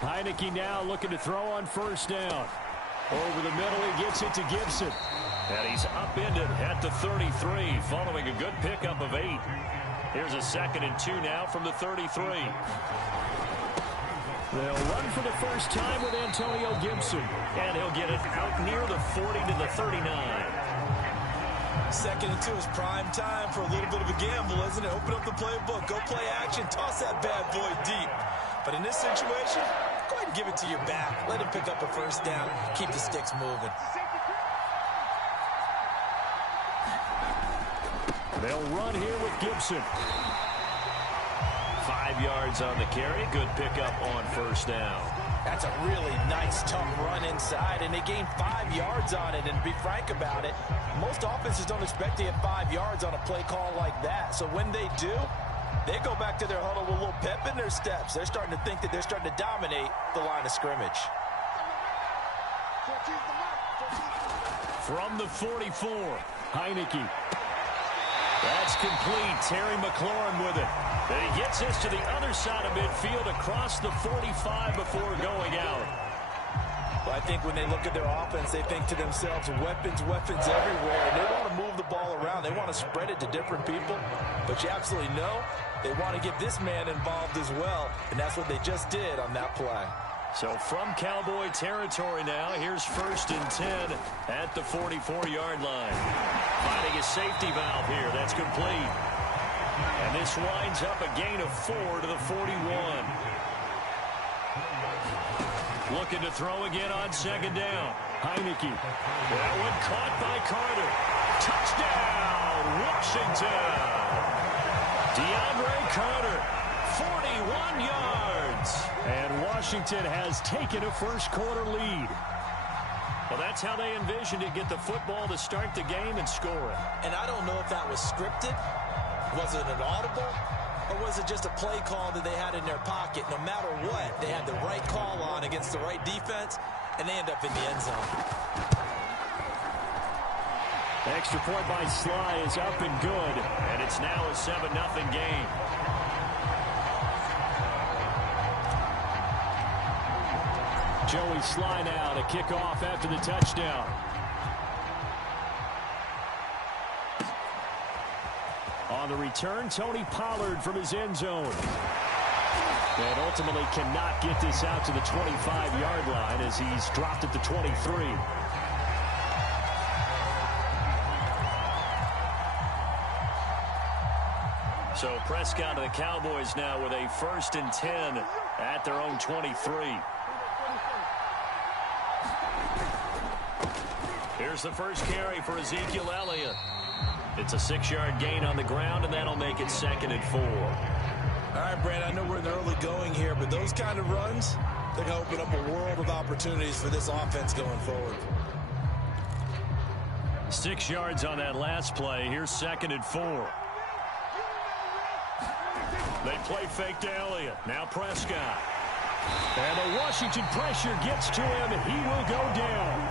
Heineke now looking to throw on first down. Over the middle, he gets it to Gibson. And he's upended at the 33, following a good pickup of 8. Here's a 2nd and 2 now from the 33. They'll run for the first time with Antonio Gibson. And he'll get it out near the 40 to the 39. 2nd and 2 is prime time for a little bit of a gamble, isn't it? Open up the playbook, go play action, toss that bad boy deep. But in this situation, go ahead and give it to your back. Let him pick up a first down, keep the sticks moving. They'll run here with Gibson. 5 yards on the carry. Good pickup on first down. That's a really nice, tough run inside, and they gained 5 yards on it. And to be frank about it, most offenses don't expect to get 5 yards on a play call like that. So when they do, they go back to their huddle with a little pep in their steps. They're starting to think that they're starting to dominate the line of scrimmage. From the 44, Heineke. That's complete. Terry McLaurin with it. And he gets this to the other side of midfield across the 45 before going out. Well, I think when they look at their offense, they think to themselves, weapons everywhere. And they want to move the ball around. They want to spread it to different people. But you absolutely know they want to get this man involved as well. And that's what they just did on that play. So from Cowboy territory now, here's 1st and 10 at the 44-yard line. Finding a safety valve here. That's complete. And this winds up a gain of 4 to the 41. Looking to throw again on 2nd down. Heineke. That one caught by Carter. Touchdown, Washington. DeAndre Carter, 41 yards. And Washington has taken a first-quarter lead. Well, that's how they envisioned it. Get the football to start the game and score it. And I don't know if that was scripted. Was it an audible? Or was it just a play call that they had in their pocket? No matter what, they had the right call on against the right defense, and they end up in the end zone. Extra point by Sly is up and good. And it's now a 7-0 game. Joey Sly now to kick off after the touchdown. On the return, Tony Pollard from his end zone. And ultimately cannot get this out to the 25-yard line as he's dropped at the 23. So Prescott and the Cowboys now with a 1st and 10 at their own 23. Here's the first carry for Ezekiel Elliott. It's a 6-yard gain on the ground, and that'll make it 2nd and 4. All right, Brandon, I know we're in the early going here, but those kind of runs, they're going to open up a world of opportunities for this offense going forward. 6 yards on that last play. Here's 2nd and 4. They play fake to Elliott. Now Prescott. And the Washington pressure gets to him, and he will go down.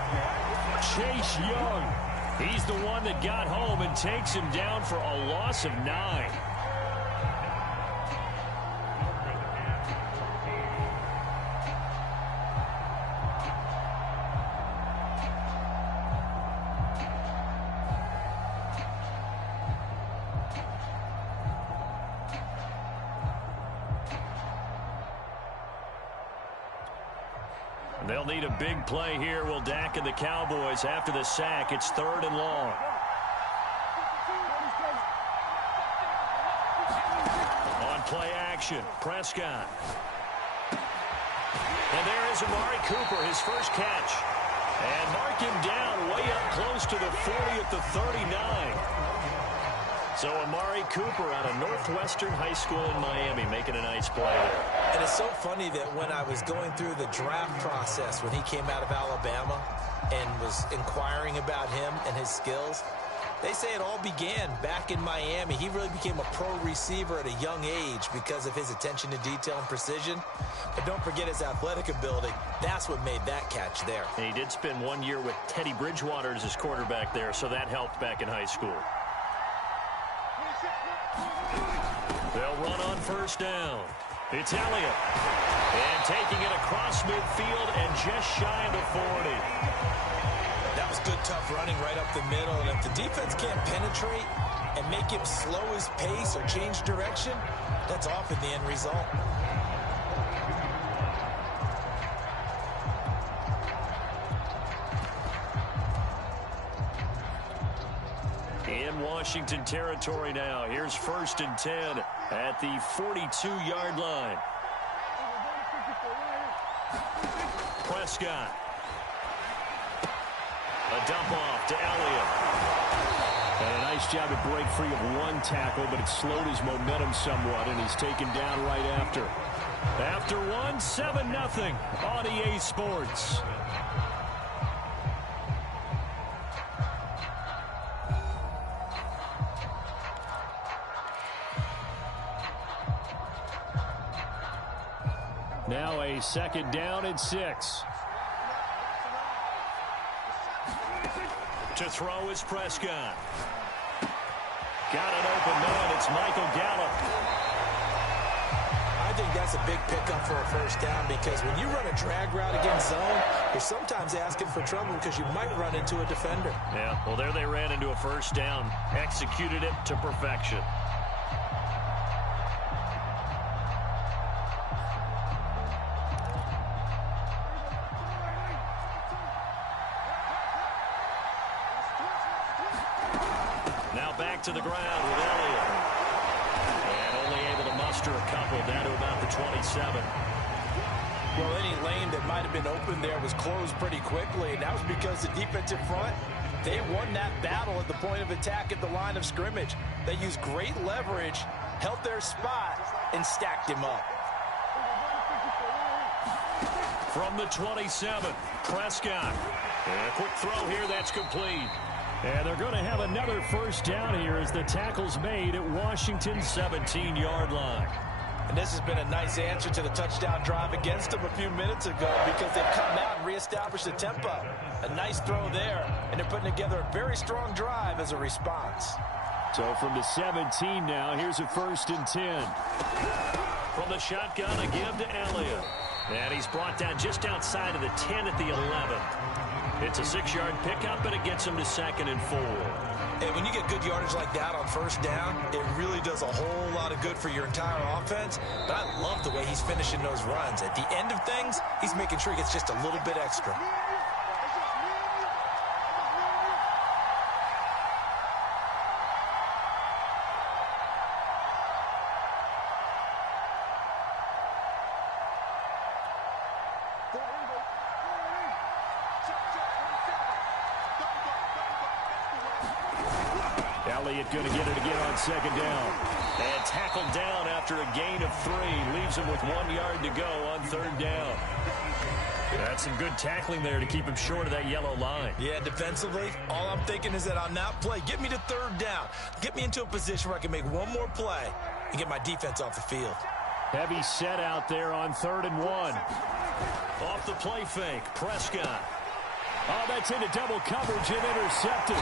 Chase Young. He's the one that got home and takes him down for a loss of 9. They'll need a big play here. Will Dak and the Cowboys after the sack. It's 3rd and long. On play action, Prescott. And there is Amari Cooper, his first catch. And mark him down way up close to the 40 at the 39. So Amari Cooper out of Northwestern High School in Miami making a nice play there. And it's so funny that when I was going through the draft process when he came out of Alabama and was inquiring about him and his skills, they say it all began back in Miami. He really became a pro receiver at a young age because of his attention to detail and precision. But don't forget his athletic ability. That's what made that catch there. And he did spend 1 year with Teddy Bridgewater as his quarterback there, so that helped back in high school. They'll run on first down. It's Elliott. And taking it across midfield and just shy of the 40. That was good, tough running right up the middle. And if the defense can't penetrate and make him slow his pace or change direction, that's often the end result. In Washington territory now. Here's 1st and 10 at the 42-yard line. Prescott. A dump off to Elliott. And a nice job to break free of one tackle, but it slowed his momentum somewhat, and he's taken down right after. After one, 7-0 on EA Sports. Now a 2nd down and 6. To throw is Prescott. Got an open man. It's Michael Gallup. I think that's a big pickup for a 1st down, because when you run a drag route against zone, you're sometimes asking for trouble because you might run into a defender. Yeah, well, there they ran into a 1st down. Executed it to perfection. To the ground with Elliott. And only able to muster a couple down to about the 27. Well, any lane that might have been open there was closed pretty quickly, and that was because the defensive front, they won that battle at the point of attack at the line of scrimmage. They used great leverage, held their spot, and stacked him up. From the 27, Prescott. And a quick throw here, that's complete. And they're going to have another 1st down here as the tackle's made at Washington's 17-yard line. And this has been a nice answer to the touchdown drive against them a few minutes ago, because they've come out and reestablished the tempo. A nice throw there, and they're putting together a very strong drive as a response. So from the 17 now, here's a 1st and 10. From the shotgun, a give to Elliott. And he's brought down just outside of the 10 at the 11. It's a 6-yard pickup, and it gets him to 2nd and 4. And when you get good yardage like that on 1st down, it really does a whole lot of good for your entire offense. But I love the way he's finishing those runs. At the end of things, he's making sure he gets just a little bit extra. Elliott going to get it again on 2nd down. And tackled down after a gain of 3. Leaves him with 1 yard to go on 3rd down. That's some good tackling there to keep him short of that yellow line. Yeah, defensively, all I'm thinking is that on that play, get me to 3rd down. Get me into a position where I can make one more play and get my defense off the field. Heavy set out there on 3rd and 1. Off the play fake, Prescott. Oh, that's into double coverage and intercepted.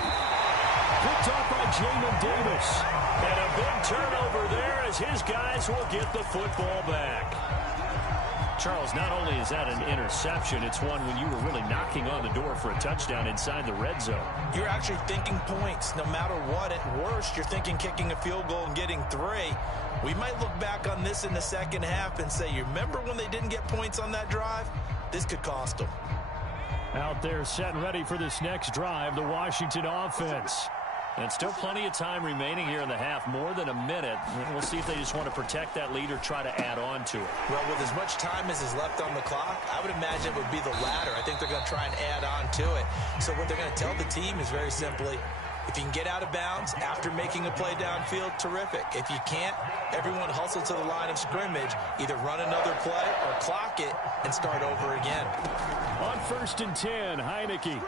Picked off by Jamin Davis. And a big turnover there as his guys will get the football back. Charles, not only is that an interception, it's one when you were really knocking on the door for a touchdown inside the red zone. You're actually thinking points no matter what. At worst, you're thinking kicking a field goal and getting 3. We might look back on this in the 2nd half and say, you remember when they didn't get points on that drive? This could cost them. Out there set and ready for this next drive, the Washington offense. And still plenty of time remaining here in the half, more than a minute. We'll see if they just want to protect that lead or try to add on to it. Well, with as much time as is left on the clock, I would imagine it would be the latter. I think they're going to try and add on to it. So what they're going to tell the team is very simply, if you can get out of bounds after making a play downfield, terrific. If you can't, everyone hustle to the line of scrimmage, either run another play or clock it and start over again. On 1st and 10, Heineke.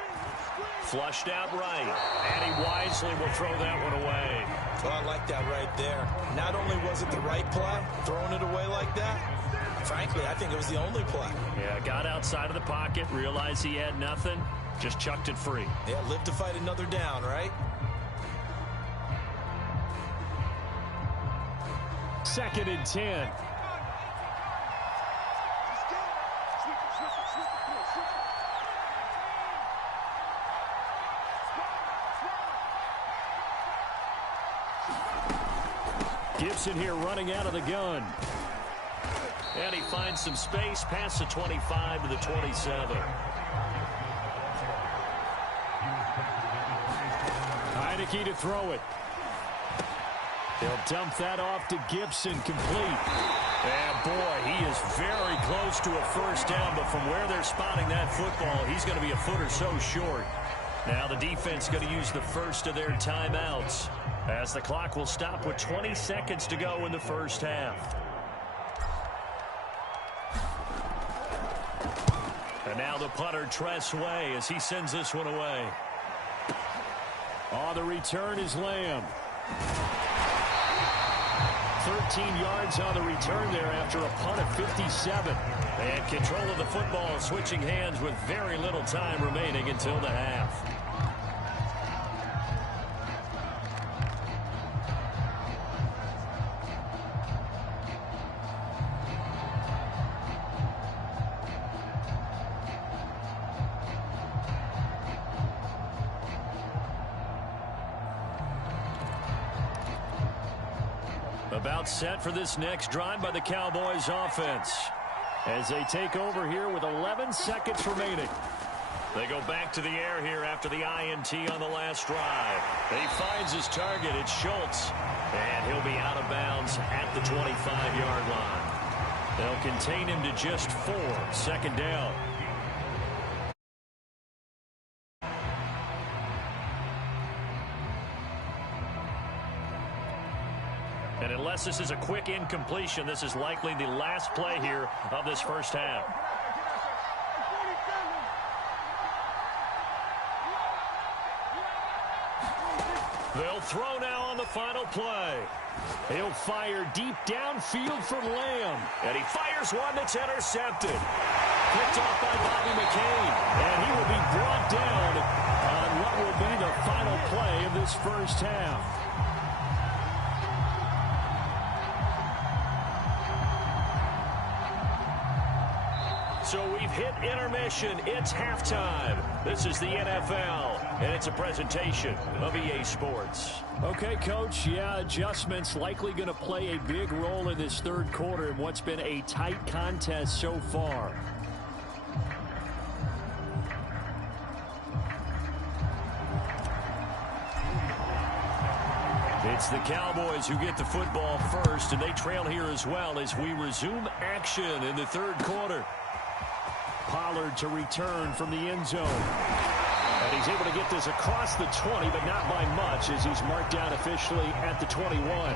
Flushed out right, and he wisely will throw that one away. Well, I like that right there. Not only was it the right play, throwing it away like that, frankly, I think it was the only play. Yeah, got outside of the pocket, realized he had nothing, just chucked it free. Yeah, live to fight another down, right? 2nd and 10. Gibson here running out of the gun. And he finds some space past the 25 to the 27. Heineke to throw it. They'll dump that off to Gibson, complete. And boy, he is very close to a first down, but from where they're spotting that football, he's going to be a foot or so short. Now the defense going to use the first of their timeouts, as the clock will stop with 20 seconds to go in the first half. And now the punter, Tress Way, as he sends this one away. Oh, the return is Lamb. 13 yards on the return there after a punt of 57. And control of the football switching hands with very little time remaining until the half. About set for this next drive by the Cowboys offense, as they take over here with 11 seconds remaining. They go back to the air here after the INT on the last drive. He finds his target. It's Schultz. And he'll be out of bounds at the 25-yard line. They'll contain him to just 4. Second down. And unless this is a quick incompletion, this is likely the last play here of this first half. They'll throw now on the final play. He'll fire deep downfield for Lamb. And he fires one that's intercepted. Picked off by Bobby McCain. And he will be brought down on what will be the final play of this first half. So we've hit intermission. It's halftime. This is the NFL, and it's a presentation of EA Sports. Okay, Coach, yeah, adjustments likely going to play a big role in this third quarter in what's been a tight contest so far. It's the Cowboys who get the football first, and they trail here as well as we resume action in the third quarter. Pollard to return from the end zone. And he's able to get this across the 20, but not by much, as he's marked down officially at the 21.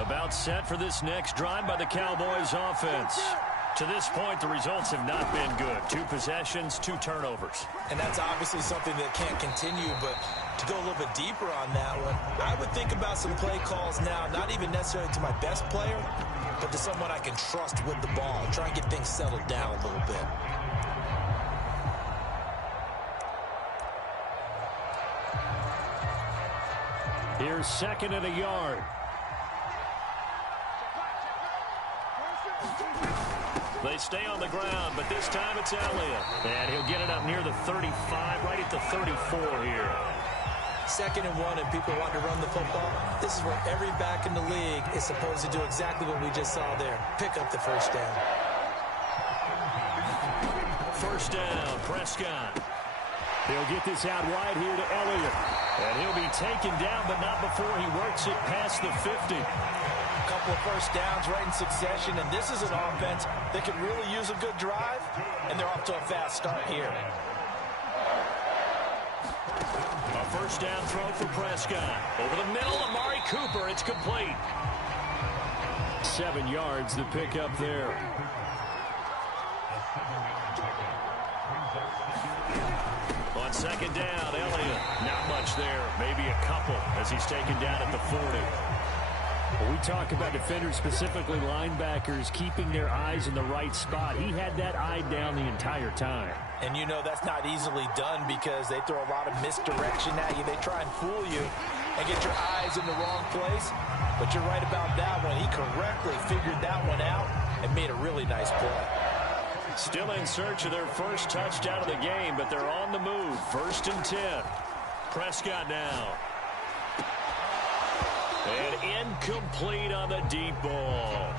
About set for this next drive by the Cowboys offense. To this point, the results have not been good. 2 possessions, 2 turnovers. And that's obviously something that can't continue, but to go a little bit deeper on that one, I would think about some play calls now, not even necessarily to my best player, but to someone I can trust with the ball. Try and get things settled down a little bit. Here's 2nd and a yard. They stay on the ground, but this time it's Elliott. And he'll get it up near the 35, right at the 34 here. 2nd and 1, and people want to run the football. This is where every back in the league is supposed to do exactly what we just saw there. Pick up the first down. First down, Prescott. He'll get this out wide here to Elliott. And he'll be taken down, but not before he works it past the 50. Couple of first downs right in succession, and this is an offense that can really use a good drive, and they're off to a fast start here. A first down throw for Prescott. Over the middle, Amari Cooper. It's complete. 7 yards to pick up there. On 2nd down, Elliott. Not much there. Maybe a couple as he's taken down at the 40. When we talk about defenders, specifically linebackers, keeping their eyes in the right spot, he had that eye down the entire time. And you know that's not easily done because they throw a lot of misdirection at you. They try and fool you and get your eyes in the wrong place. But you're right about that one. He correctly figured that one out and made a really nice play. Still in search of their first touchdown of the game, but they're on the move. 1st and 10. Prescott now. And incomplete on the deep ball.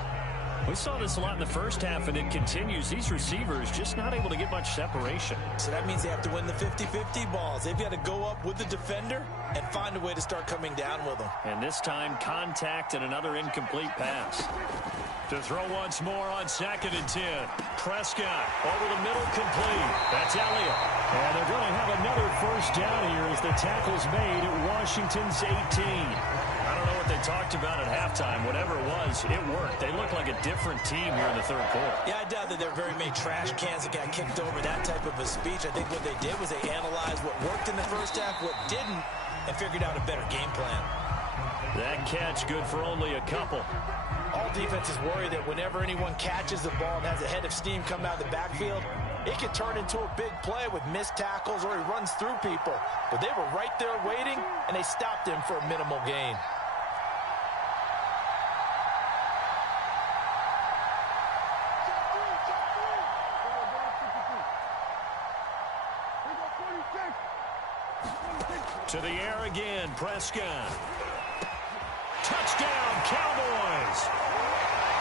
We saw this a lot in the first half, and it continues. These receivers just not able to get much separation. So that means they have to win the 50-50 balls. They've got to go up with the defender and find a way to start coming down with them. And this time, contact and another incomplete pass. To throw once more on 2nd and 10. Prescott over the middle, complete. That's Elliott. And they're going to have another first down here as the tackle's made at Washington's 18. I don't know what they talked about at halftime. Whatever it was, it worked. They look like a different team here in the third quarter. Yeah, I doubt that there are very many trash cans that got kicked over, that type of a speech. I think what they did was they analyzed what worked in the first half, what didn't, and figured out a better game plan. That catch good for only a couple. All defenses worry that whenever anyone catches the ball and has a head of steam come out of the backfield, it can turn into a big play with missed tackles or he runs through people. But they were right there waiting, and they stopped him for a minimal gain. To the air again, Prescott. Touchdown, Cowboys!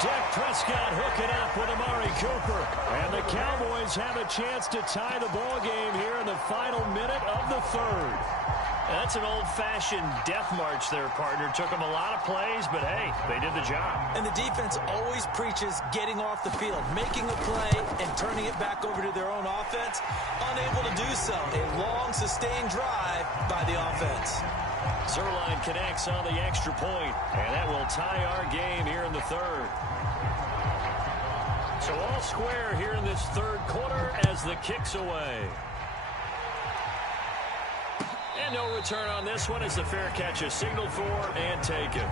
Dak Prescott hooking up with Amari Cooper. And the Cowboys have a chance to tie the ball game here in the final minute of the third. That's an old-fashioned death march there, partner. Took them a lot of plays, but hey, they did the job. And the defense always preaches getting off the field, making a play, and turning it back over to their own offense. Unable to do so. A long, sustained drive by the offense. Zerline connects on the extra point, and that will tie our game here in the third. So all square here in this third quarter as the kick's away. And no return on this one as the fair catch is signaled for and taken.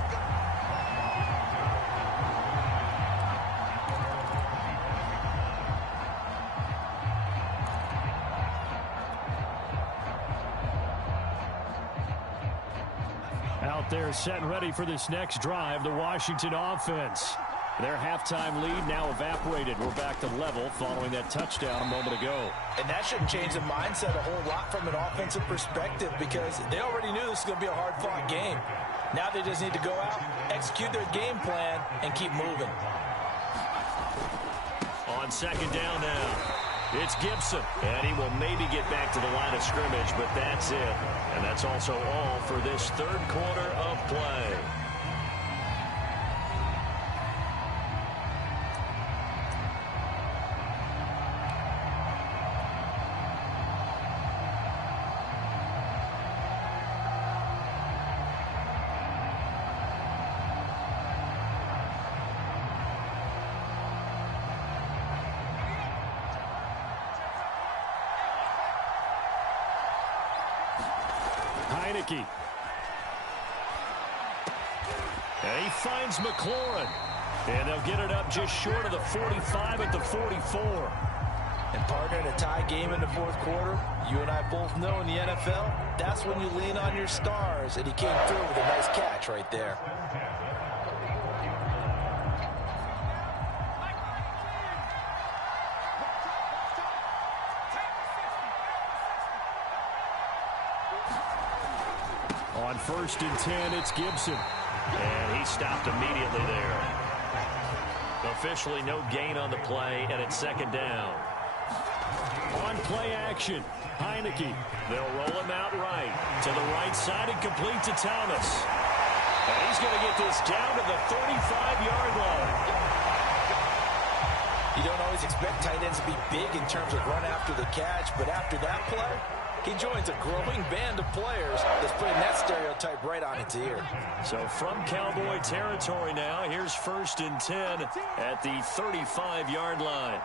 Out there set and ready for this next drive, the Washington offense. Their halftime lead now evaporated. We're back to level following that touchdown a moment ago. And that shouldn't change the mindset a whole lot from an offensive perspective because they already knew this was going to be a hard-fought game. Now they just need to go out, execute their game plan, and keep moving. On 2nd down now, it's Gibson. And he will maybe get back to the line of scrimmage, but that's it. And that's also all for this third quarter of play. Heineke. And he finds McLaurin. And they'll get it up just short of the 45 at the 44. And partner, in a tie game in the fourth quarter, you and I both know in the NFL, that's when you lean on your stars. And he came through with a nice catch right there. On 1st and 10, it's Gibson. And he stopped immediately there. Officially no gain on the play, and it's 2nd down. On play action, Heineke. They'll roll him out right. To the right side and complete to Thomas. And he's going to get this down to the 35-yard line. You don't always expect tight ends to be big in terms of run after the catch, but after that play, he joins a growing band of players that's putting that stereotype right on its ear. So from Cowboy territory now, here's 1st and 10 at the 35-yard line.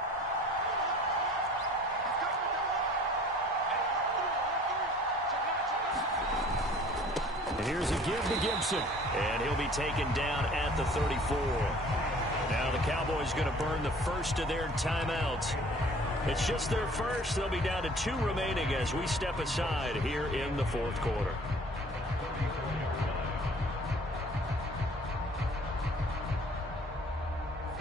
And here's a give to Gibson. And he'll be taken down at the 34. Now the Cowboys going to burn the first of their timeouts. It's just their first. They'll be down to 2 remaining as we step aside here in the fourth quarter.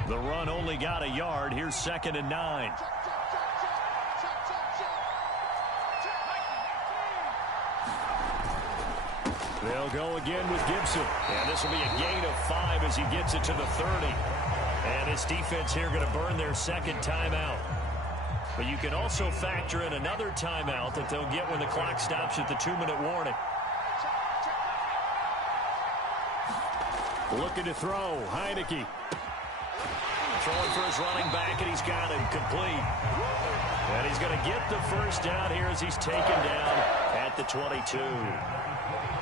The run only got a yard. Here's 2nd and 9. They'll go again with Gibson. And this will be a gain of 5 as he gets it to the 30. And his defense here going to burn their second timeout. But you can also factor in another timeout that they'll get when the clock stops at the 2-minute warning. Looking to throw. Heineke. Throwing for his running back, and he's got him complete. And he's going to get the first down here as he's taken down at the 22.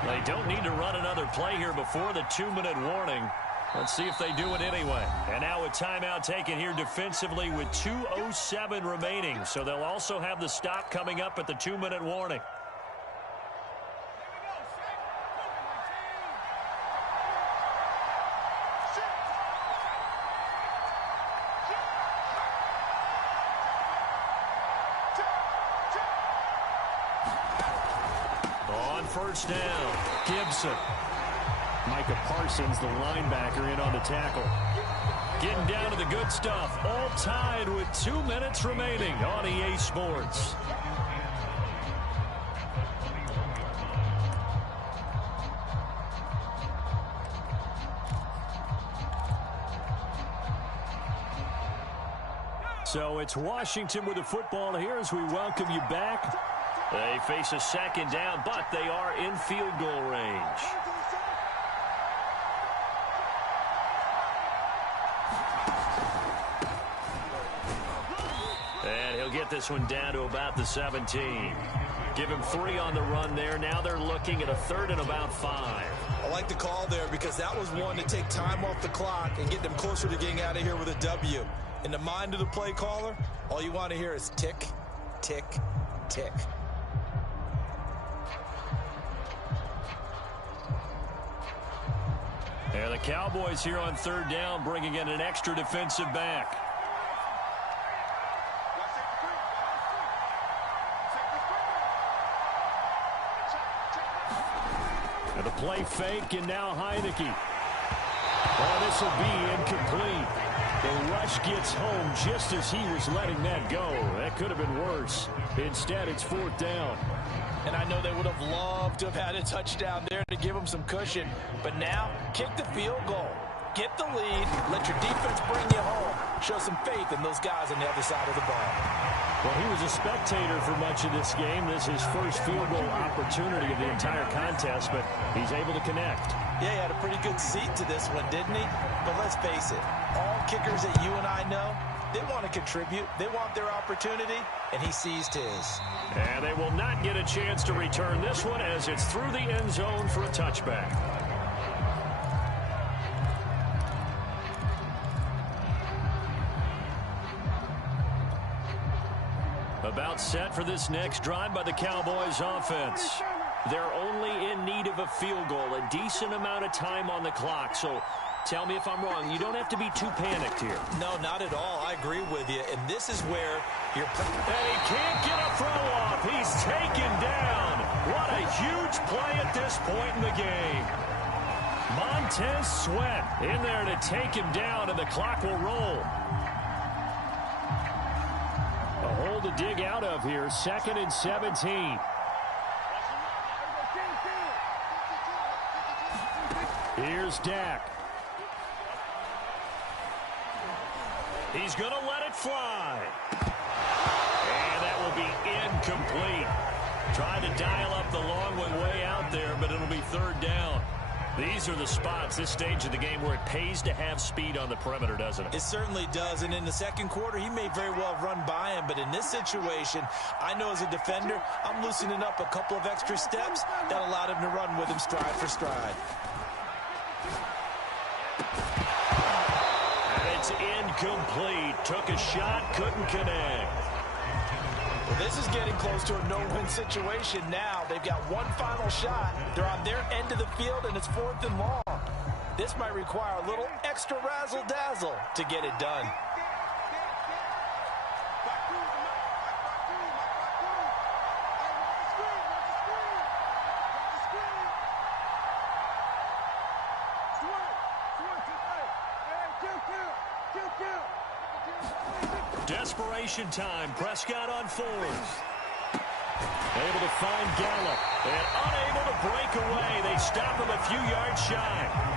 They don't need to run another play here before the 2-minute warning. Let's see if they do it anyway. And now a timeout taken here defensively with 2:07 remaining. So they'll also have the stop coming up at the 2-minute warning. First down, Gibson. Micah Parsons, the linebacker, in on the tackle. Getting down to the good stuff. All tied with 2 minutes remaining on EA Sports. So it's Washington with the football here as we welcome you back. They face a second down, but they are in field goal range. And he'll get this one down to about the 17. Give him 3 on the run there. Now they're looking at a 3rd and about 5. I like the call there because that was one to take time off the clock and get them closer to getting out of here with a W. In the mind of the play caller, all you want to hear is tick, tick, tick. And the Cowboys here on 3rd down, bringing in an extra defensive back. And the play fake, and now Heineke. Oh, this will be incomplete. The rush gets home just as he was letting that go. That could have been worse. Instead, it's 4th down. And I know they would have loved to have had a touchdown there to give them some cushion. But now, kick the field goal. Get the lead. Let your defense bring you home. Show some faith in those guys on the other side of the ball. Well, he was a spectator for much of this game. This is his first field goal opportunity of the entire contest, but he's able to connect. Yeah, he had a pretty good seat to this one, didn't he? But let's face it, all kickers that you and I know, they want to contribute. They want their opportunity, and he seized his. And they will not get a chance to return this one as it's through the end zone for a touchback. About set for this next drive by the Cowboys offense. They're only in need of a field goal, a decent amount of time on the clock. So tell me if I'm wrong. You don't have to be too panicked here. No, not at all. I agree with you. And this is where you're... And he can't get a throw off. He's taken down. What a huge play at this point in the game. Montez Sweat in there to take him down, and the clock will roll. A hole to dig out of here. 2nd and 17. Here's Dak. He's going to let it fly. And that will be incomplete. Trying to dial up the long one way out there, but it'll be 3rd down. These are the spots, this stage of the game, where it pays to have speed on the perimeter, doesn't it? It certainly does, and in the second quarter, he may very well run by him, but in this situation, I know as a defender, I'm loosening up a couple of extra steps that allowed him to run with him stride for stride. And it's incomplete. Took a shot, couldn't connect. Well, this is getting close to a no-win situation now. They've got one final shot. They're on their end of the field, and it's 4th and long. This might require a little extra razzle-dazzle to get it done. Desperation time. Prescott on 4th. Able to find Gallup. And unable to break away. They stop him a few yards shy.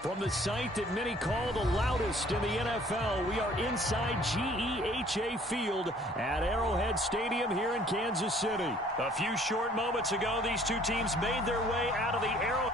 From the site that many call the loudest in the NFL, we are inside GEHA Field at Arrowhead Stadium here in Kansas City. A few short moments ago, these two teams made their way out of the Arrowhead.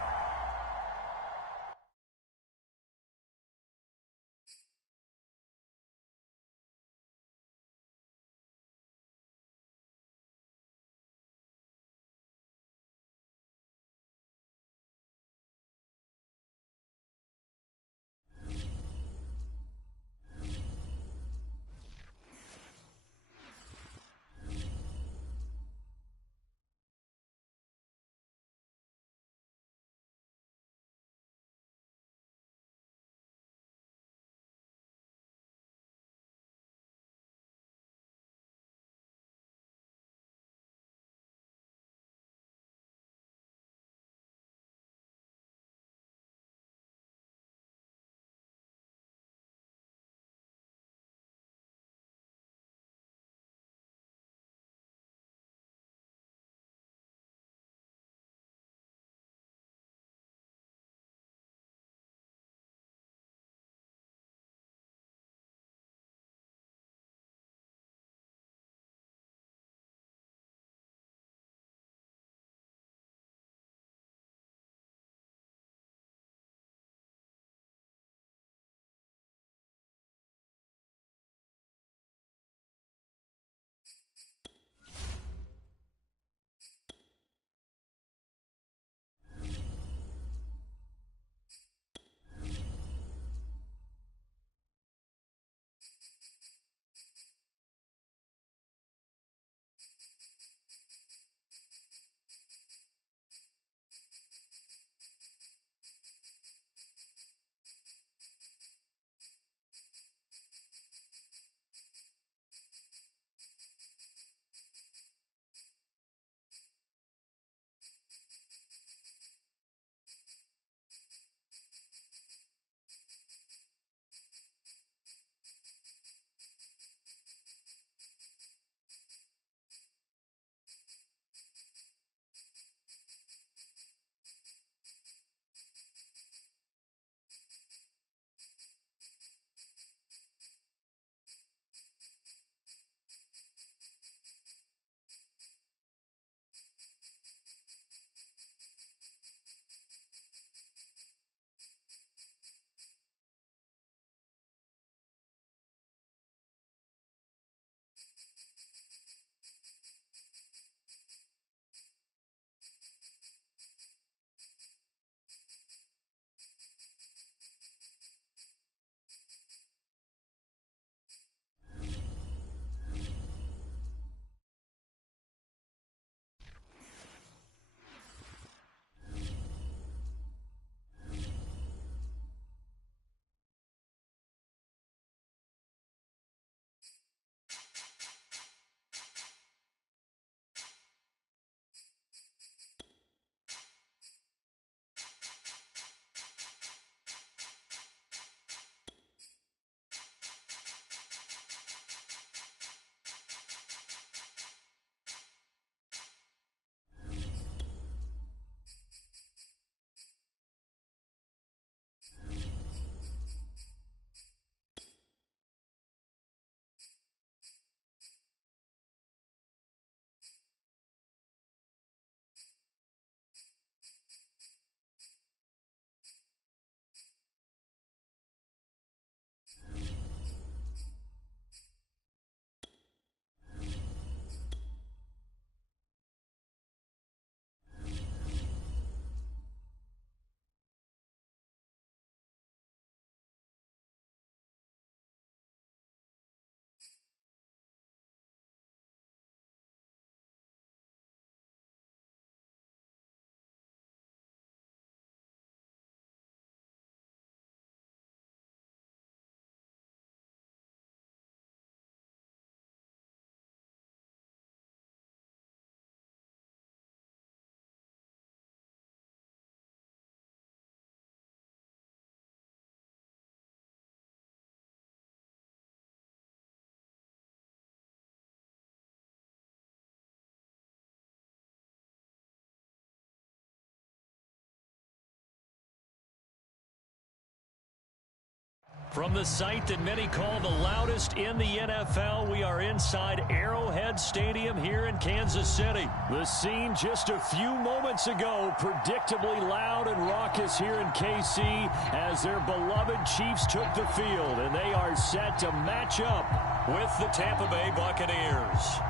From the site that many call the loudest in the NFL, we are inside Arrowhead Stadium here in Kansas City. The scene just a few moments ago, predictably loud and raucous here in KC as their beloved Chiefs took the field, and they are set to match up with the Tampa Bay Buccaneers.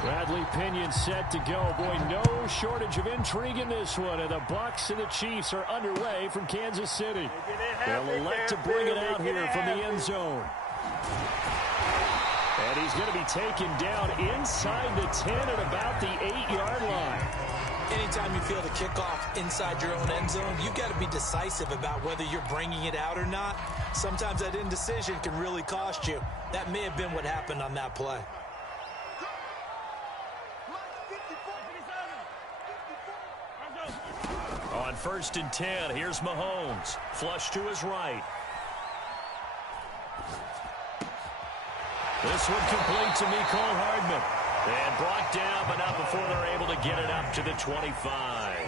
Bradley Pinion set to go. Boy, no shortage of intrigue in this one. And the Bucs and the Chiefs are underway from Kansas City. They'll elect to bring it out here from the end zone. And he's going to be taken down inside the 10 at about the 8-yard line. Anytime you feel the kickoff inside your own end zone, you've got to be decisive about whether you're bringing it out or not. Sometimes that indecision can really cost you. That may have been what happened on that play. On 1st and 10, here's Mahomes. Flush to his right. This one complete to Mecole Hardman. And brought down, but not before they're able to get it up to the 25.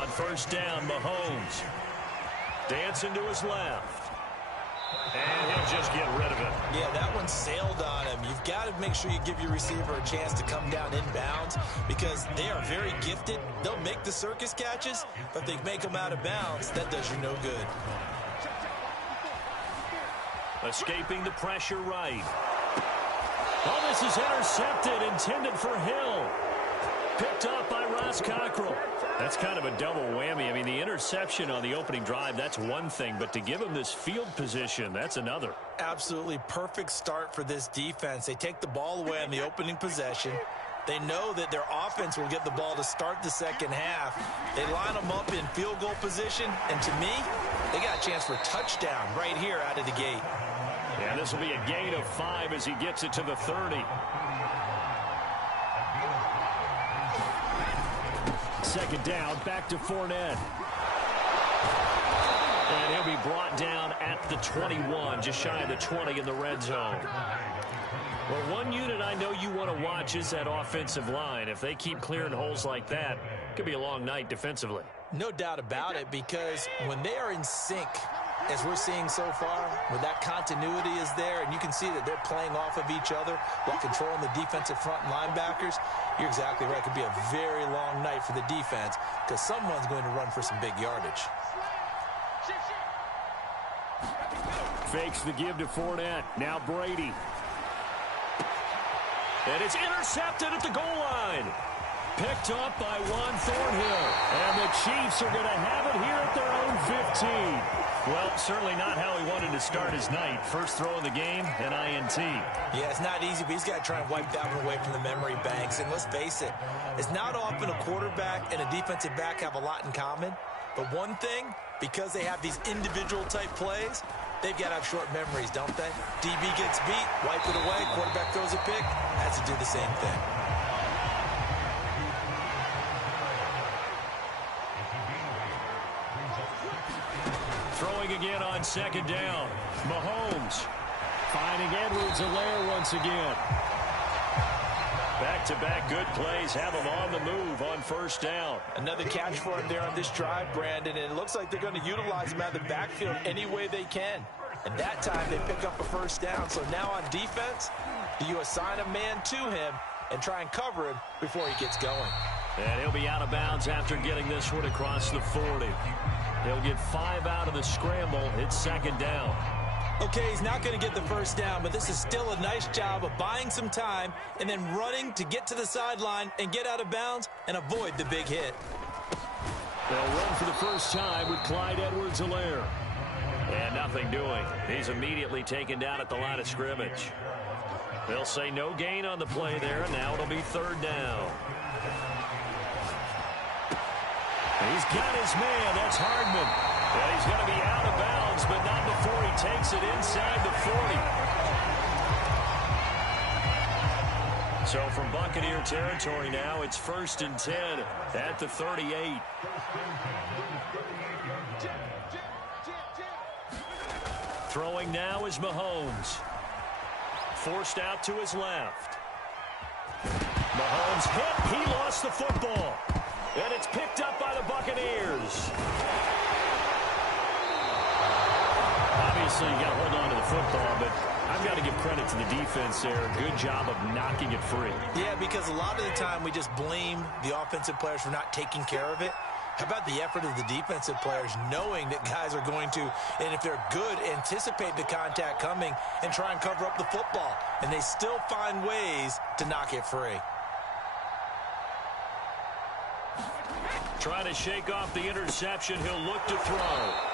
On 1st down, Mahomes. Dancing to his left. And he'll just get rid of it. Yeah, that one sailed on him. You've got to make sure you give your receiver a chance to come down inbounds because they are very gifted. They'll make the circus catches, but if they make them out of bounds, that does you no good. Escaping the pressure right. Oh, this is intercepted, intended for Hill. Picked up by Ross Cockrell. That's kind of a double whammy. I mean, the interception on the opening drive, that's one thing, but to give him this field position, that's another. Absolutely perfect start for this defense. They take the ball away on the opening possession. They know that their offense will get the ball to start the second half. They line them up in field goal position, and to me, they got a chance for a touchdown right here out of the gate. Yeah, this will be a gain of 5 as he gets it to the 30. Second down, back to Fournette. And he'll be brought down at the 21, just shy of the 20 in the red zone. Well, one unit I know you want to watch is that offensive line. If they keep clearing holes like that, it could be a long night defensively. No doubt about it, because when they are in sync, as we're seeing so far, where that continuity is there, and you can see that they're playing off of each other while controlling the defensive front and linebackers, you're exactly right. It could be a very long night for the defense because someone's going to run for some big yardage. Fakes the give to Fournette. Now Brady. And it's intercepted at the goal line. Picked up by Juan Thornhill. And the Chiefs are going to have it here at their own 15. Well, certainly not how he wanted to start his night. First throw of the game, an INT. Yeah, it's not easy, but he's got to try and wipe that one away from the memory banks. And let's face it, it's not often a quarterback and a defensive back have a lot in common. But one thing, because they have these individual type plays, they've got to have short memories, don't they? DB gets beat, wipe it away, quarterback throws a pick, has to do the same thing. Throwing again on second down. Mahomes finding Edwards-Helaire once again. Back-to-back good plays have him on the move on 1st down. Another catch for him there on this drive, Brandon, and it looks like they're going to utilize him out of the backfield any way they can. And that time they pick up a 1st down. So now on defense, do you assign a man to him and try and cover him before he gets going? And he'll be out of bounds after getting this one across the 40. He'll get 5 out of the scramble. It's 2nd down. Okay, he's not going to get the 1st down, but this is still a nice job of buying some time and then running to get to the sideline and get out of bounds and avoid the big hit. They'll run for the first time with Clyde Edwards-Helaire. And nothing doing. He's immediately taken down at the line of scrimmage. They'll say no gain on the play there, and now it'll be 3rd down. He's got his man. That's Hardman. And he's going to be out of bounds, but not before he takes it inside the 40. So from Buccaneer territory now, it's 1st and 10 at the 38. Throwing now is Mahomes. Forced out to his left. Mahomes hit. He lost the football. And it's picked up by the Buccaneers. Obviously, you got to hold on to the football, but I've got to give credit to the defense there. Good job of knocking it free. Yeah, because a lot of the time we just blame the offensive players for not taking care of it. How about the effort of the defensive players knowing that guys are going to, and if they're good, anticipate the contact coming and try and cover up the football. And they still find ways to knock it free. Trying to shake off the interception. He'll look to throw.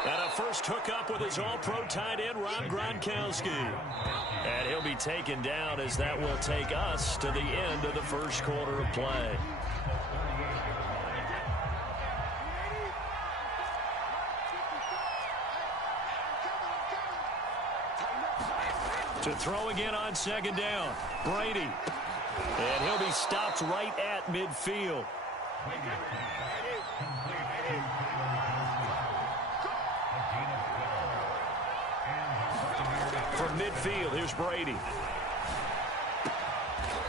And a first hookup with his all-pro tight end, Rob Gronkowski. And he'll be taken down as that will take us to the end of the first quarter of play. To throw again on second down. Brady. And he'll be stopped right at midfield. From midfield, here's Brady.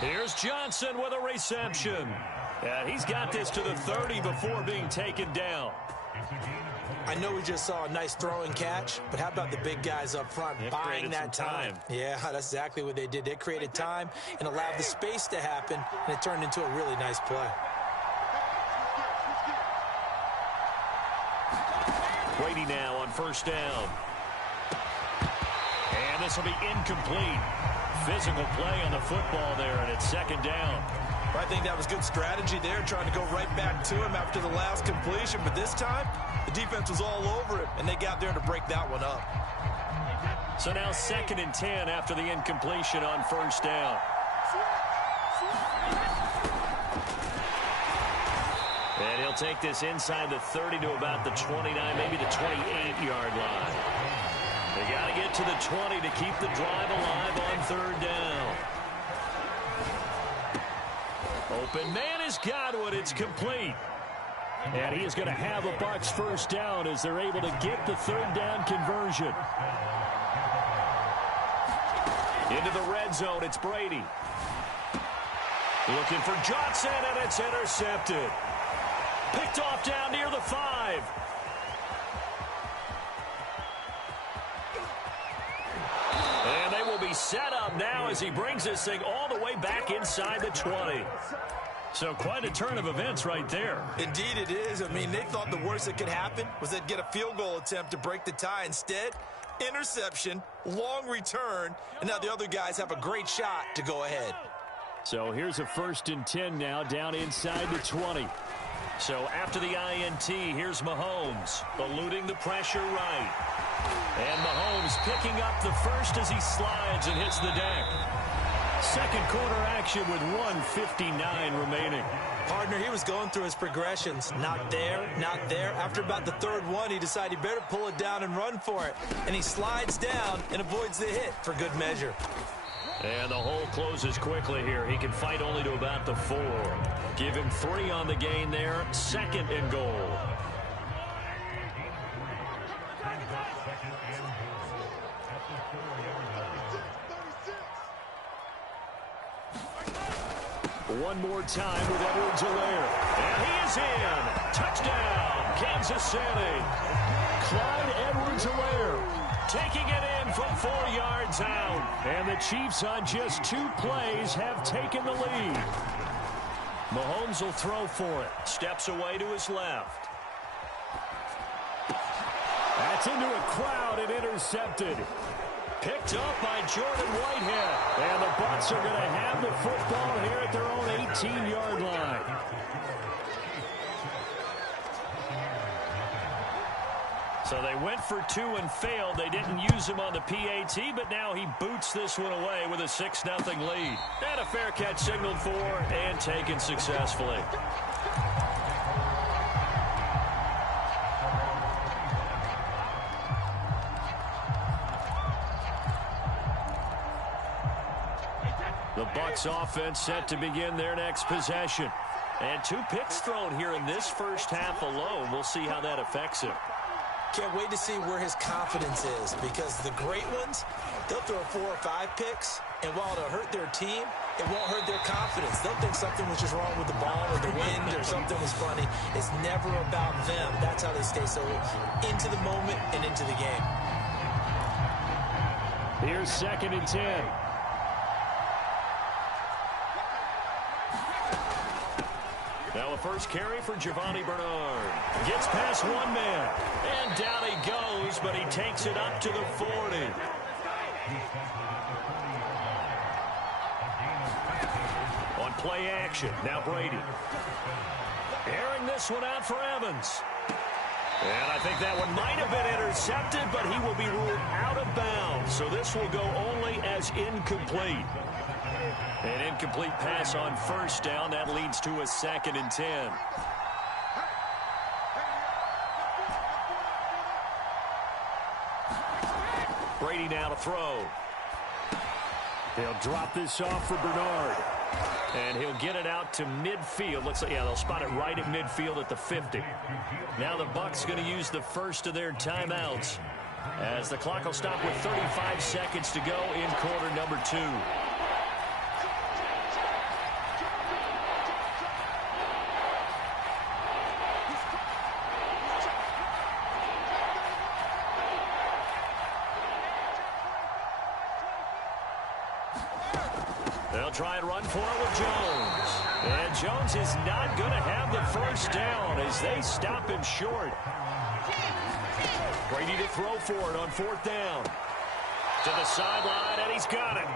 Here's Johnson with a reception. And he's got this to the 30 before being taken down. I know we just saw a nice throwing catch, but how about the big guys up front buying that time? Yeah, that's exactly what they did. They created time and allowed the space to happen, and it turned into a really nice play. Brady now on first down. And this will be incomplete. Physical play on the football there, and it's second down. I think that was good strategy there, trying to go right back to him after the last completion. But this time, the defense was all over him, and they got there to break that one up. So now 2nd and 10 after the incompletion on first down. And he'll take this inside the 30 to about the 29, maybe the 28-yard line. They got to get to the 20 to keep the drive alive on third down. Open man has got one. It's complete. And he is going to have a Bucs first down as they're able to get the third down conversion. Into the red zone, it's Brady. Looking for Johnson, and it's intercepted. Picked off down near the 5. And they will be set up now as he brings this thing all the way back inside the 20. So quite a turn of events right there. Indeed it is. I mean, they thought the worst that could happen was they'd get a field goal attempt to break the tie. Instead, interception, long return, and now the other guys have a great shot to go ahead. So here's a 1st and 10 now down inside the 20. So after the INT, here's Mahomes, eluding the pressure right. And Mahomes picking up the first as he slides and hits the deck. Second quarter action with 1:59 remaining. Partner, he was going through his progressions. Not there, not there. After about the third one, he decided he better pull it down and run for it. And he slides down and avoids the hit for good measure. And the hole closes quickly here. He can fight only to about the 4. Give him 3 on the gain there. 2nd and goal. One more time with Edwards-Helaire. And he is in. Touchdown, Kansas City. Clyde Edwards-Helaire taking it in from 4 yards out. And the Chiefs on just 2 plays have taken the lead. Mahomes will throw for it. Steps away to his left. That's into a crowd and intercepted. Picked up by Jordan Whitehead. And the Bucs are going to have the football here at their own 18-yard line. So they went for 2 and failed. They didn't use him on the PAT, but now he boots this one away with a 6-0 lead. And a fair catch signaled for and taken successfully. The Bucs offense set to begin their next possession. And 2 picks thrown here in this first half alone. We'll see how that affects him. Can't wait to see where his confidence is, because the great ones, they'll throw 4 or 5 picks, and while it'll hurt their team, it won't hurt their confidence. They'll think something was just wrong with the ball or the wind or something was funny. It's never about them. That's how they stay so into the moment and into the game. Here's 2nd and 10. Now a first carry for Giovanni Bernard. Gets past one man. And down he goes, but he takes it up to the 40. On play action, now Brady. Airing this one out for Evans. And I think that one might have been intercepted, but he will be ruled out of bounds. So this will go only as incomplete. An incomplete pass on first down. That leads to a 2nd and 10. Brady now to throw. They'll drop this off for Bernard. And he'll get it out to midfield. Looks like, yeah, they'll spot it right at midfield at the 50. Now the Bucs going to use the first of their timeouts, as the clock will stop with 35 seconds to go in quarter number 2. They'll try and run for it with Jones. And Jones is not going to have the first down as they stop him short. Brady to throw for it on 4th down. To the sideline, and he's got it.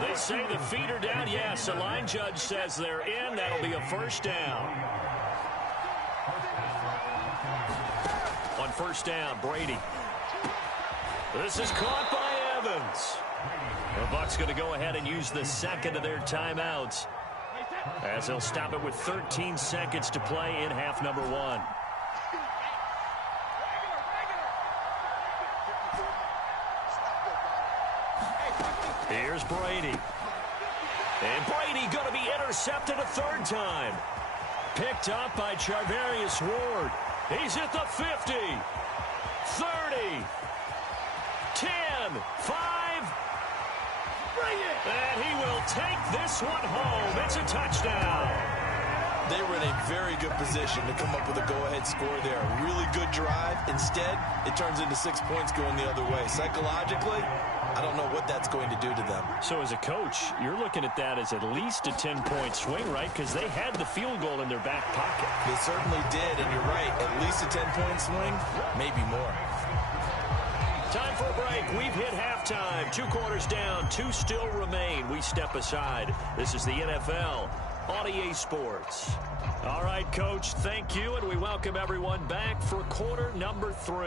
They say the feet are down. Yes, the line judge says they're in. That'll be a first down. On 1st down, Brady. This is caught by Evans. The Bucs going to go ahead and use the 2nd of their timeouts, as they'll stop it with 13 seconds to play in half number 1. Here's Brady. And Brady going to be intercepted a 3rd time. Picked up by Charvarius Ward. He's at the 50. 30. 10. 5. And he will take this one home. It's a touchdown. They were in a very good position to come up with a go-ahead score there. A really good drive. Instead, it turns into 6 points going the other way. Psychologically, I don't know what that's going to do to them. So as a coach, you're looking at that as at least a 10-point swing, right? Because they had the field goal in their back pocket. They certainly did, and you're right. At least a 10-point swing, maybe more. Time for a break. We've hit halftime. 2 quarters down. 2 still remain. We step aside. This is the NFL on EA Sports. All right, Coach, thank you, and we welcome everyone back for quarter number 3.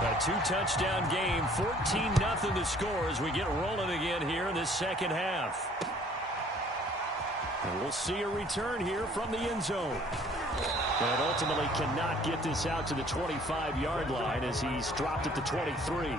A 2-touchdown game, 14-0 the score as we get rolling again here in this second half. And we'll see a return here from the end zone. But ultimately cannot get this out to the 25-yard line as he's dropped at the 23.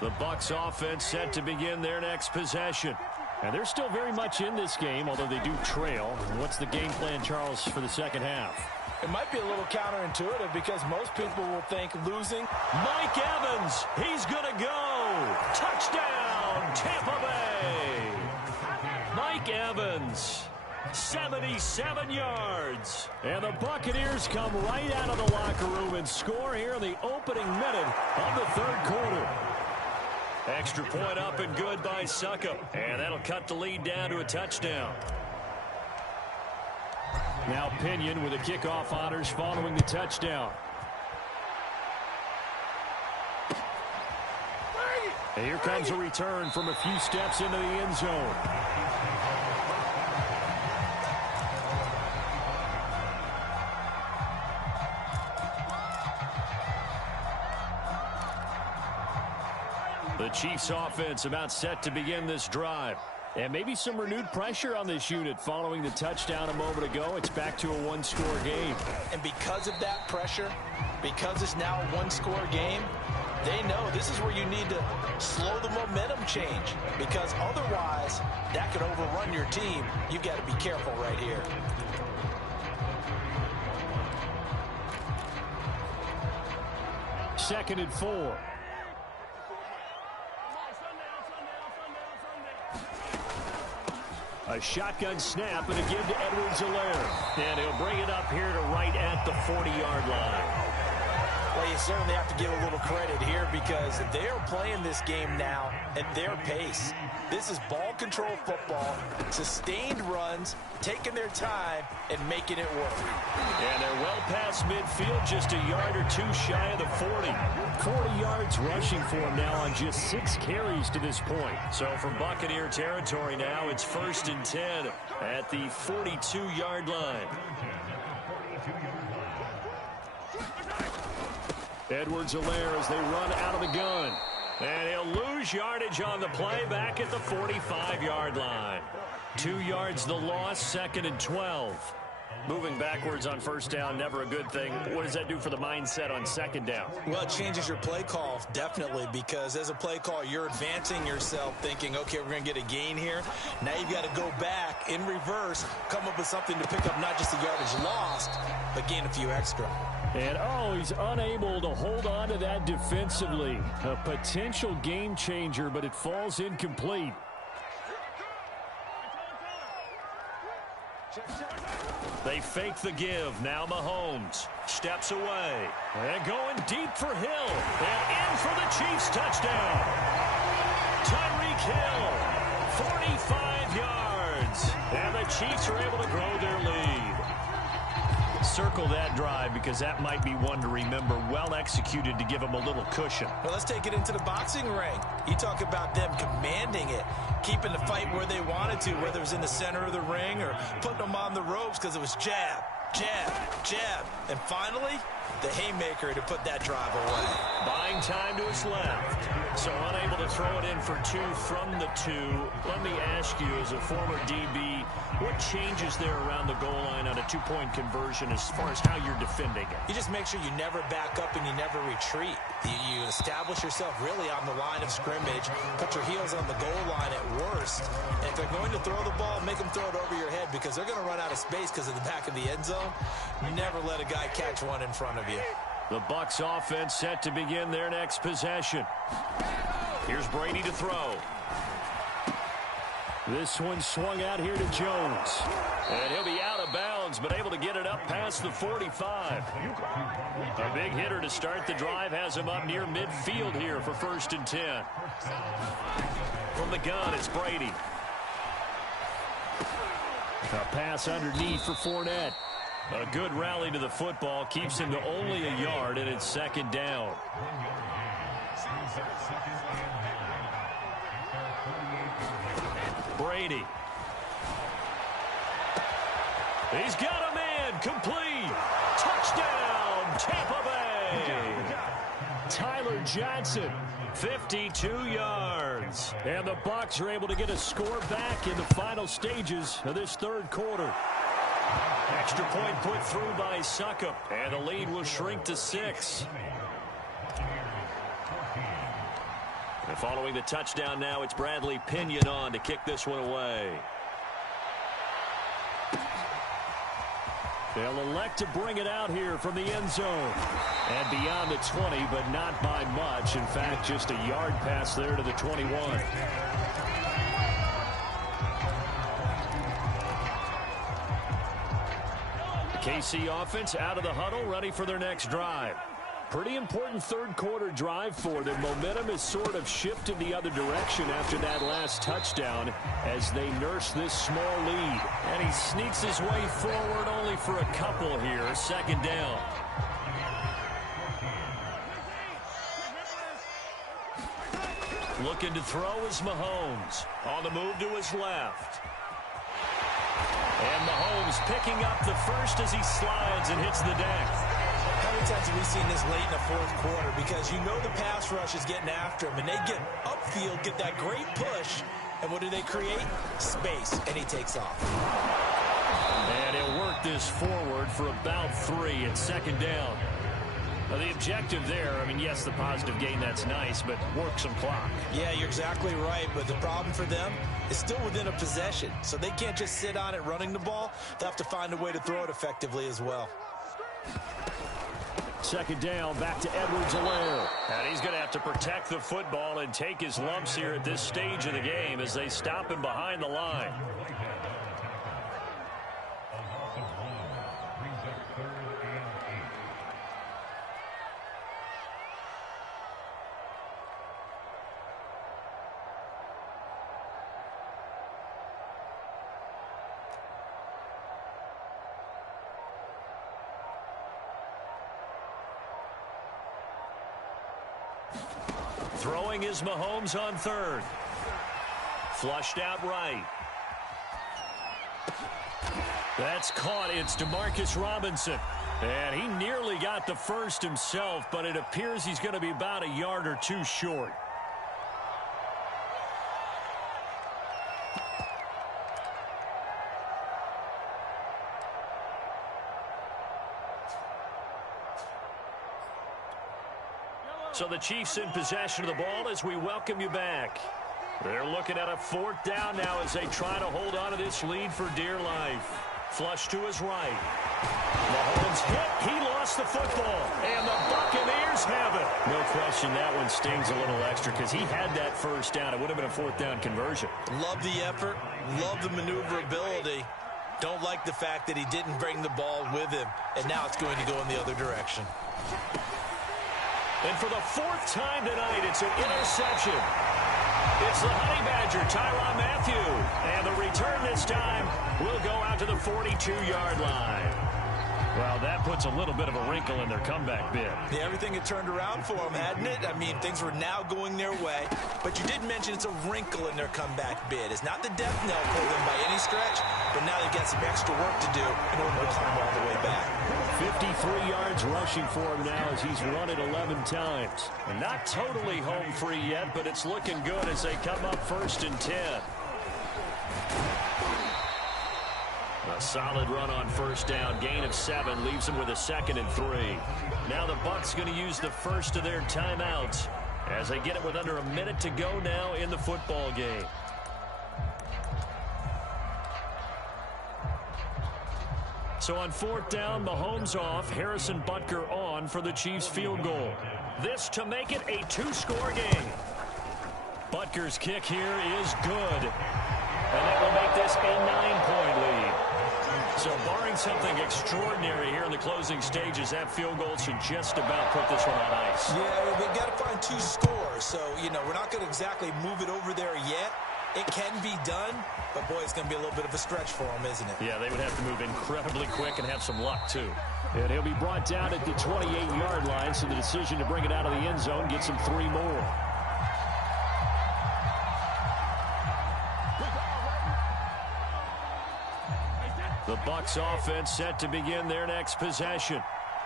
The Bucs offense set to begin their next possession. And they're still very much in this game, although they do trail. What's the game plan, Charles, for the second half? It might be a little counterintuitive because most people will think losing. Mike Evans, he's going to go. Touchdown, Tampa Bay. Mike Evans, 77 yards. And the Buccaneers come right out of the locker room and score here in the opening minute of the 3rd quarter. Extra point up and good by Succop. And that'll cut the lead down to a touchdown. Now Pinion with the kickoff honors following the touchdown. And here comes a return from a few steps into the end zone. The Chiefs offense about set to begin this drive. And maybe some renewed pressure on this unit following the touchdown a moment ago. It's back to a 1-score game. And because of that pressure, because it's now a 1-score game, They know this is where you need to slow the momentum change, because otherwise that could overrun your team. You've got to be careful right here. Second and 4. A shotgun snap and a give to Edwards-Helaire. And he'll bring it up here to right at the 40-yard line. Well, you certainly have to give a little credit here because they are playing this game now at their pace. This is ball control football, sustained runs, taking their time, and making it work. And they're well past midfield, just a yard or two shy of the 40. 40 yards rushing for him now on just 6 carries to this point. So from Buccaneer territory now, it's 1st and 10 at the 42-yard line. Edwards-Helaire as they run out of the gun. And he'll lose yardage on the play back at the 45-yard line. 2 yards the loss, 2nd and 12. Moving backwards on first down, never a good thing. What does that do for the mindset on 2nd down? Well, it changes your play call, definitely, because as a play call, you're advancing yourself thinking, okay, we're going to get a gain here. Now you've got to go back in reverse, come up with something to pick up not just the yardage lost, but gain a few extra. And, he's unable to hold on to that defensively. A potential game changer, but it falls incomplete. They fake the give. Now Mahomes steps away. And going deep for Hill. And in for the Chiefs touchdown. Tyreek Hill, 45 yards. And the Chiefs are able to grow their lead. Circle that drive because that might be one to remember. Well executed to give them a little cushion. Well, let's take it into the boxing ring. You talk about them commanding it, keeping the fight where they wanted to, whether it was in the center of the ring or putting them on the ropes because it was jab, jab, jab. And finally, the haymaker to put that drive away. Buying time to his left. So unable to throw it in for 2 from the 2. Let me ask you, as a former DB, what changes there around the goal line on a 2-point conversion as far as how you're defending it? You just make sure you never back up and you never retreat. You establish yourself really on the line of scrimmage, put your heels on the goal line at worst. And if they're going to throw the ball, make them throw it over your head because they're going to run out of space because of the back of the end zone. Never let a guy catch one in front of you. The Bucs offense set to begin their next possession. Here's Brady to throw. This one swung out here to Jones. And he'll be out of bounds, but able to get it up past the 45. A big hitter to start the drive has him up near midfield here for 1st and 10. From the gun, it's Brady. A pass underneath for Fournette. A good rally to the football keeps him to only a yard, and it's 2nd down. Brady. He's got a man. Complete. Touchdown, Tampa Bay. Tyler Johnson, 52 yards. And the Bucs are able to get a score back in the final stages of this 3rd quarter. Extra point put through by Succop, and the lead will shrink to 6. And following the touchdown now, it's Bradley Pinion on to kick this one away. They'll elect to bring it out here from the end zone. And beyond the 20, but not by much. In fact, just a yard pass there to the 21. KC offense out of the huddle, ready for their next drive. Pretty important 3rd quarter drive for them. Momentum has sort of shifted the other direction after that last touchdown as they nurse this small lead. And he sneaks his way forward only for a couple here. 2nd down. Looking to throw is Mahomes. On the move to his left. And Mahomes picking up the first as he slides and hits the deck. How many times have we seen this late in the 4th quarter? Because you know the pass rush is getting after him, and they get upfield, get that great push, and what do they create? Space, and he takes off. And he'll work this forward for about 3 at 2nd down. Well, the objective there, I mean, yes, the positive gain, that's nice, but work some clock. Yeah, you're exactly right, but the problem for them is still within a possession, so they can't just sit on it running the ball. They'll have to find a way to throw it effectively as well. Second down, back to Edwards-Helaire. And he's going to have to protect the football and take his lumps here at this stage of the game as they stop him behind the line. Throwing is Mahomes on third. Flushed out right. That's caught. It's Demarcus Robinson. And he nearly got the first himself, but it appears he's going to be about a yard or two short. So the Chiefs in possession of the ball as we welcome you back. They're looking at a fourth down now as they try to hold on to this lead for dear life. Flush to his right. Mahomes hit. He lost the football. And the Buccaneers have it. No question that one stings a little extra because he had that first down. It would have been a fourth down conversion. Love the effort. Love the maneuverability. Don't like the fact that he didn't bring the ball with him. And now it's going to go in the other direction. And for the fourth time tonight, it's an interception. It's the Honey Badger, Tyrann Mathieu. And the return this time will go out to the 42-yard line. Well, that puts a little bit of a wrinkle in their comeback bid. Yeah, everything had turned around for them, hadn't it? I mean, things were now going their way. But you did mention it's a wrinkle in their comeback bid. It's not the death knell for them by any stretch, but now they've got some extra work to do in order to climb all the way back. 53 yards rushing for him now as he's run it 11 times. And not totally home free yet, but it's looking good as they come up 1st and 10. A solid run on first down. Gain of 7 leaves him with a 2nd and 3. Now the Bucs going to use the first of their timeouts as they get it with under a minute to go now in the football game. So on 4th down, Mahomes off, Harrison Butker on for the Chiefs field goal. This to make it a 2-score game. Butker's kick here is good. And that will make this a 9-point lead. So barring something extraordinary here in the closing stages, that field goal should just about put this one on ice. Yeah, they've got to find 2 scores. So, you know, we're not going to exactly move it over there yet. It can be done, but, boy, it's going to be a little bit of a stretch for them, isn't it? Yeah, they would have to move incredibly quick and have some luck, too. And he'll be brought down at the 28-yard line, so the decision to bring it out of the end zone gets him 3 more. The Bucs offense set to begin their next possession.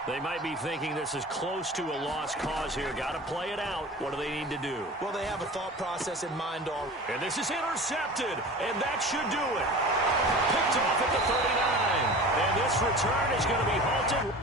They might be thinking this is close to a lost cause here. Got to play it out. What do they need to do? Well, they have a thought process in mind already. And this is intercepted, and that should do it. Picked off at the 39. And this return is going to be halted.